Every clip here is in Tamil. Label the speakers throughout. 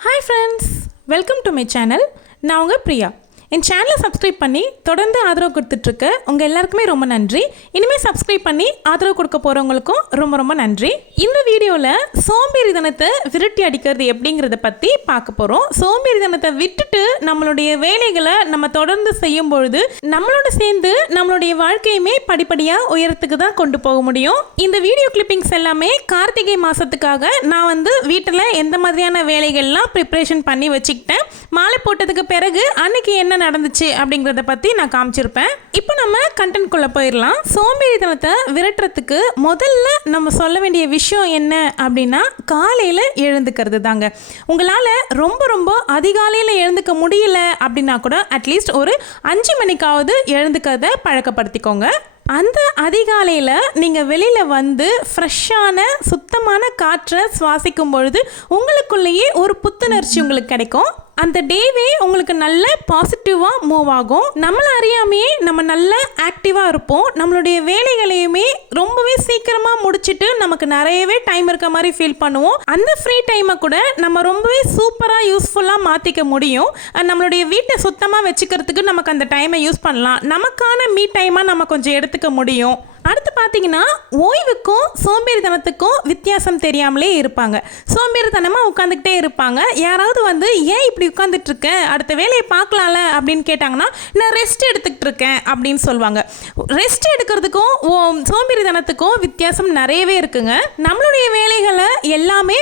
Speaker 1: Hi friends welcome to my channel நான் உங்கள் பிரியா. என் சேனலை சப்ஸ்கிரைப் பண்ணி தொடர்ந்து ஆதரவு கொடுத்துட்ருக்க உங்கள் எல்லாருக்குமே ரொம்ப நன்றி. இனிமேல் சப்ஸ்கிரைப் பண்ணி ஆதரவு கொடுக்க போகிறவங்களுக்கும் ரொம்ப ரொம்ப நன்றி. இந்த வீடியோவில் சோம்பேறி தனத்தை விரட்டி அடிக்கிறது எப்படிங்கிறத பற்றி பார்க்க போகிறோம் சோம்பேறி தினத்தை விட்டுட்டு நம்மளுடைய வேலைகளை நம்ம தொடர்ந்து செய்யும் பொழுது நம்மளோட சேர்ந்து நம்மளுடைய வாழ்க்கையுமே படிப்படியாக உயரத்துக்கு தான் கொண்டு போக முடியும். இந்த வீடியோ கிளிப்பிங்ஸ் எல்லாமே கார்த்திகை மாதத்துக்காக நான் வந்து வீட்டில் எந்த மாதிரியான வேலைகள்லாம் ப்ரிப்ரேஷன் பண்ணி வச்சுக்கிட்டேன். மாலை போட்டதுக்கு பிறகு அன்னைக்கு என்ன நடந்துச்சு அப்படிங்கிறத பற்றி நான் காமிச்சிருப்பேன். இப்போ நம்ம கண்டென்ட்குள்ளே போயிடலாம் சோம்பேறித்தனத்தை விரட்டுறதுக்கு முதல்ல நம்ம சொல்ல வேண்டிய விஷயம் என்ன அப்படின்னா காலையில் எழுந்துக்கிறது தாங்க உங்களால் ரொம்ப ரொம்ப அதிகாலையில் எழுந்துக்க முடியல அப்படின்னா கூட அட்லீஸ்ட் ஒரு அஞ்சு மணிக்காவது எழுந்துக்கிறத பழக்கப்படுத்திக்கோங்க. அந்த அதிகாலையில் நீங்கள் வெளியில் வந்து ஃப்ரெஷ்ஷான சுத்தமான காற்றை சுவாசிக்கும் பொழுது உங்களுக்குள்ளேயே ஒரு புத்துணர்ச்சி உங்களுக்கு கிடைக்கும். அந்த டேவே உங்களுக்கு நல்ல பாசிட்டிவாக மூவ் ஆகும். நம்மளை அறியாமையே நம்ம நல்ல ஆக்டிவாக இருப்போம். நம்மளுடைய வேலைகளையுமே ரொம்பவே சீக்கிரமாக முடிச்சுட்டு நமக்கு நிறையவே டைம் இருக்க மாதிரி ஃபீல் பண்ணுவோம். அந்த ஃப்ரீ டைமை கூட நம்ம ரொம்பவே சூப்பராக யூஸ்ஃபுல்லாக மாற்றிக்க முடியும். நம்மளுடைய வீட்டை சுத்தமாக வச்சுக்கிறதுக்கு நமக்கு அந்த டைமை யூஸ் பண்ணலாம். நமக்கான மீ டைமாக நம்ம கொஞ்சம் எடுத்துக்க முடியும். அடுத்து பார்த்தீங்கன்னா ஓய்வுக்கும் சோம்பேறித்தனத்துக்கும் வித்தியாசம் தெரியாமலே இருப்பாங்க. சோம்பேறித்தனமாக உட்காந்துக்கிட்டே இருப்பாங்க. யாராவது வந்து ஏன் இப்படி உட்காந்துட்டு இருக்கேன் அடுத்த வேலையை பார்க்கலாம்ல? அப்படின்னு கேட்டாங்கன்னா நான் ரெஸ்ட் எடுத்துக்கிட்டு இருக்கேன் அப்படின்னு சொல்லுவாங்க ரெஸ்ட் எடுக்கிறதுக்கும் ஓ- சோம்பேறித்தனத்துக்கும் வித்தியாசம் நிறையவே இருக்குங்க. நம்மளுடைய வேலைகளை எல்லாமே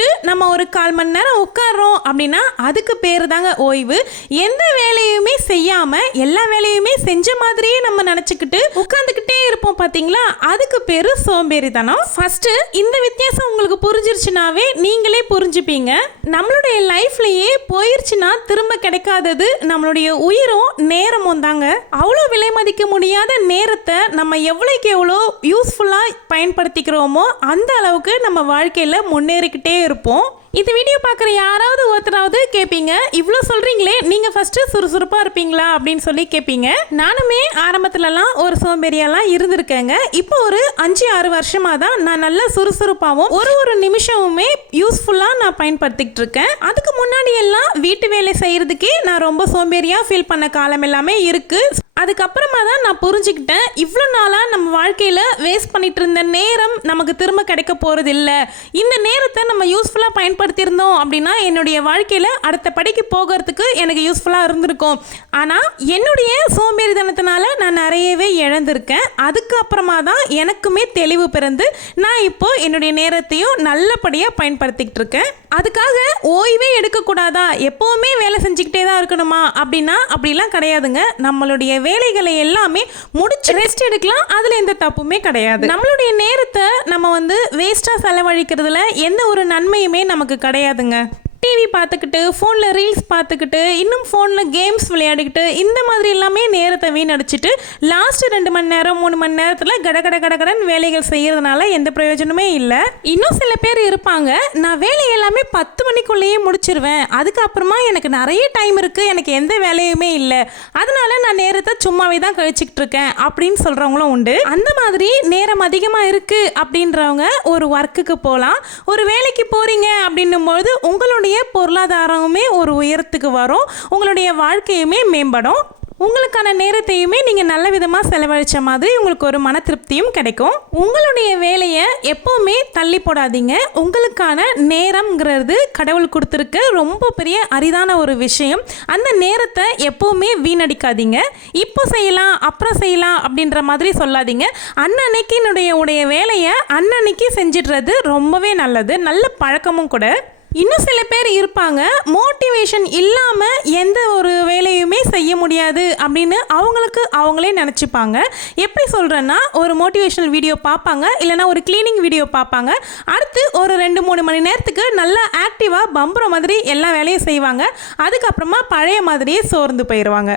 Speaker 1: முடிச்சிட்டு நம்ம ஒரு கால் மணி நேரம் உட்கார்றோம் அப்படின்னா அதுக்கு பேர் தாங்க ஓய்வு. எந்த வேலையுமே செய்யாம எல்லா வேலையுமே செஞ்ச மாதிரியே நம்ம நினச்சிக்கிட்டு உட்காந்துக்கிட்டே இருப்போம் பார்த்தீங்களா அதுக்கு பேர் சோம்பேறித்தனம். ஃபர்ஸ்ட் இந்த வித்தியாசம் உங்களுக்கு புரிஞ்சிருச்சுனாவே நீங்களே புரிஞ்சுப்பீங்க. நம்மளுடைய லைஃப்லயே போயிருச்சுன்னா திரும்ப கிடைக்காதது நம்மளுடைய உயிரும் நேரமும் தாங்க. அவ்வளோ விலை மதிக்க முடியாத நேரத்தை நம்ம எவ்வளோக்கு எவ்வளோ யூஸ்ஃபுல்லாக பயன்படுத்திக்கிறோமோ அந்த அளவுக்கு நம்ம வாழ்க்கையில் முன்னேறிக்கிட்டே இருப்போம். இந்த வீடியோ பார்க்குற யாராவது ஒருத்தராவது கேட்பீங்க இவ்வளோ சொல்கிறீங்களே நீங்கள் ஃபஸ்ட்டு சுறுசுறுப்பாக இருப்பீங்களா? அப்படின்னு சொல்லி கேட்பீங்க நானுமே ஆரம்பத்துலலாம் ஒரு சோம்பேறியெல்லாம் இருந்திருக்கேங்க. இப்போ ஒரு அஞ்சு ஆறு வருஷமாக தான் நான் நல்ல சுறுசுறுப்பாகவும் ஒரு ஒரு நிமிஷமுமே யூஸ்ஃபுல்லாக நான் பயன்படுத்திக்கிட்டு இருக்கேன் அதுக்கு முன்னாடி எல்லாம் வீட்டு வேலை செய்கிறதுக்கே நான் ரொம்ப சோம்பேறியாக ஃபீல் பண்ண காலம் எல்லாமே இருக்குது அதுக்கப்புறமா தான் நான் புரிஞ்சுக்கிட்டேன் இவ்வளோ நாளாக நம்ம வாழ்க்கையில் வேஸ்ட் பண்ணிட்டு இருந்த நேரம் நமக்கு திரும்ப கிடைக்க போகிறது இல்லை இந்த நேரத்தை நம்ம யூஸ்ஃபுல்லாக பயன்படுத்தியிருந்தோம் அப்படின்னா என்னுடைய வாழ்க்கையில் அடுத்த படிக்கு போகிறதுக்கு எனக்கு யூஸ்ஃபுல்லாக இருந்திருக்கும். ஆனால் என்னுடைய சோம்பேறித்தனத்தினால நான் நிறையவே இழந்திருக்கேன். அதுக்கப்புறமா தான் எனக்குமே தெளிவு பிறந்து நான் இப்போது என்னுடைய நேரத்தையும் நல்லபடியாக பயன்படுத்திக்கிட்டு இருக்கேன். அதுக்காக ஓய்வே எடுக்கக்கூடாதா? எப்போவுமே வேலை செஞ்சுக்கிட்டே தான் இருக்கணுமா? அப்படின்னா அப்படிலாம் கிடையாதுங்க. நம்மளுடைய வேலைகளை எல்லாமே முடிச்சு ரெஸ்ட் எடுக்கலாம். அதில் எந்த தப்புமே கிடையாது. நம்மளுடைய நேரத்தை நம்ம வந்து வேஸ்ட்டாக செலவழிக்கிறதுல எந்த ஒரு நன்மையுமே நமக்கு கிடையாதுங்க. டிவி பார்த்துக்கிட்டு ஃபோனில் ரீல்ஸ் பார்த்துக்கிட்டு இன்னும் ஃபோனில் கேம்ஸ் விளையாடிக்கிட்டு இந்த மாதிரி எல்லாமே நேரத்தை வீணடிச்சிட்டு லாஸ்ட் ரெண்டு மணி நேரம் மூணு மணி நேரத்தில் கட கட கட கடன் வேலைகள் செய்கிறதுனால எந்த பிரயோஜனமே இல்லை. இன்னும் சில பேர் இருப்பாங்க நான் வேலை எல்லாமே பத்து மணிக்குள்ளேயே முடிச்சிருவேன். அதுக்கப்புறமா எனக்கு நிறைய டைம் இருக்குது எனக்கு எந்த வேலையுமே இல்லை. அதனால நான் நேரத்தை சும்மாவே தான் கழிச்சிக்கிட்டு இருக்கேன். அப்படின்னு சொல்கிறவங்களும் உண்டு. அந்த மாதிரி நேரம் அதிகமாக இருக்குது அப்படின்றவங்க ஒரு ஒர்க்குக்கு போகலாம் ஒரு வேலைக்கு போகிறீங்க அப்படின்னும்போது உங்களுடைய பொருளாதாரமுமே ஒரு உயரத்துக்கு வரும். உங்களுடைய வாழ்க்கையுமே மேம்படும். உங்களுக்கான நேரத்தையுமே நீங்கள் நல்ல விதமாக செலவழித்த மாதிரி உங்களுக்கு ஒரு மன திருப்தியும் கிடைக்கும். உங்களுடைய வேலையை எப்போவுமே தள்ளி போடாதீங்க. உங்களுக்கான நேரம்ங்கிறது கடவுள் கொடுத்துருக்க. ரொம்ப பெரிய அரிதான ஒரு விஷயம். அந்த நேரத்தை எப்போவுமே வீணடிக்காதீங்க. இப்போ செய்யலாம் அப்புறம் செய்யலாம் அப்படின்ற மாதிரி சொல்லாதீங்க. அன்னன்னைக்கு என்னுடைய உடைய வேலையை அன்னன்னைக்கு செஞ்சிடுறது ரொம்பவே நல்லது. நல்ல பழக்கமும் கூட. இன்னும் சில பேர் இருப்பாங்க. மோட்டிவேஷன் இல்லாமல் எந்த ஒரு வேலையுமே செய்ய முடியாது அப்படின்னு அவங்களுக்கு அவங்களே நினச்சிப்பாங்க. எப்படி சொல்கிறேன்னா ஒரு மோட்டிவேஷனல் வீடியோ பார்ப்பாங்க இல்லைன்னா ஒரு க்ளீனிங் வீடியோ பார்ப்பாங்க. அடுத்து ஒரு ரெண்டு மூணு மணி நேரத்துக்கு நல்லா ஆக்டிவாக பம்புற மாதிரி எல்லா வேலையும் செய்வாங்க. அதுக்கப்புறமா பழைய மாதிரியே சோர்ந்து போயிடுவாங்க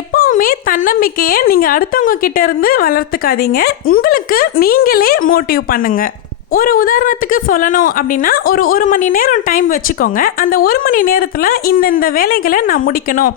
Speaker 1: எப்பவுமே தன்னம்பிக்கையை நீங்கள் அடுத்தவங்க கிட்டேருந்து வளர்த்துக்காதீங்க. உங்களுக்கு நீங்களே மோட்டிவ் பண்ணுங்கள் ஒரு உதாரணத்துக்கு சொல்லணும் அப்படின்னா ஒரு ஒரு மணி நேரம் டைம் வச்சுக்கோங்க. அந்த ஒரு மணி நேரத்தில் இந்த இந்த வேலைகளை நான் முடிக்கணும்.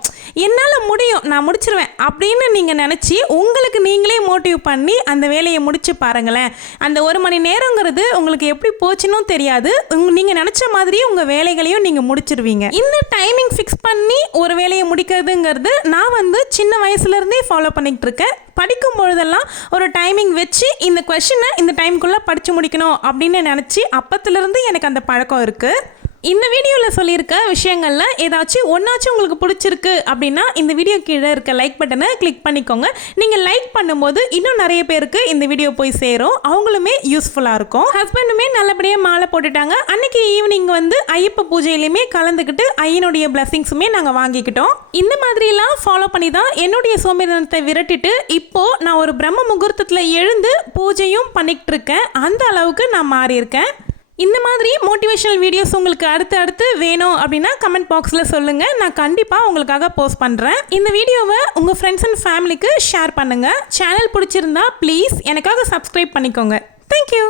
Speaker 1: என்னால் முடியும் நான் முடிச்சிருவேன் அப்படின்னு நீங்கள் நினச்சி உங்களுக்கு நீங்களே மோட்டிவ் பண்ணி அந்த வேலையை முடிச்சு பாருங்களேன். அந்த ஒரு மணி நேரங்கிறது உங்களுக்கு எப்படி போச்சுன்னு தெரியாது. நீங்கள் நினச்ச மாதிரி உங்கள் வேலைகளையும் நீங்கள் முடிச்சிருவீங்க. இந்த டைமிங் ஃபிக்ஸ் பண்ணி ஒரு வேலையை முடிக்கிறதுங்கிறது நான் வந்து சின்ன வயசுலேருந்தே ஃபாலோ பண்ணிக்கிட்டு இருக்கேன் படிக்கும் பொழுதெல்லாம் ஒரு டைமிங் வச்சு இந்த கொஷினை இந்த டைம்குள்ளே படித்து முடிக்கணும் அப்படின்னு நினச்சி அப்பத்துலேருந்து எனக்கு அந்த பழக்கம் இருக்குது இந்த வீடியோவில் சொல்லியிருக்க விஷயங்களில் ஏதாச்சும் ஒன்றாச்சும் உங்களுக்கு பிடிச்சிருக்கு அப்படின்னா இந்த வீடியோ கீழே இருக்க லைக் பட்டனை கிளிக் பண்ணிக்கோங்க. நீங்கள் லைக் பண்ணும்போது இன்னும் நிறைய பேருக்கு இந்த வீடியோ போய் சேரும். அவங்களுமே யூஸ்ஃபுல்லாக இருக்கும். ஹஸ்பண்டுமே நல்லபடியாக மாலை போட்டுட்டாங்க. அன்னைக்கு ஈவினிங் வந்து ஐயப்ப பூஜையிலையுமே கலந்துக்கிட்டு ஐயனுடைய பிளஸ்ஸிங்ஸுமே நாங்கள் வாங்கிக்கிட்டோம். இந்த மாதிரிலாம் ஃபாலோ பண்ணி தான் என்னுடைய சோம்பேறித்தனத்தை விரட்டிட்டு இப்போ நான் ஒரு பிரம்ம முகூர்த்தத்தில் எழுந்து பூஜையும் பண்ணிக்கிட்டு இருக்கேன். அந்த அளவுக்கு நான் மாறியிருக்கேன். இந்த மாதிரி மோட்டிவேஷனல் வீடியோஸ் உங்களுக்கு அடுத்து அடுத்து வேணும் அப்படின்னா கமெண்ட் பாக்ஸில் சொல்லுங்கள் நான் கண்டிப்பாக உங்களுக்காக போஸ்ட் பண்ணுறேன் இந்த வீடியோவை உங்கள் ஃப்ரெண்ட்ஸ் அண்ட் ஃபேமிலிக்கு ஷேர் பண்ணுங்கள் சேனல் பிடிச்சிருந்தா ப்ளீஸ் எனக்காக சப்ஸ்கிரைப் பண்ணிக்கோங்க. Thank you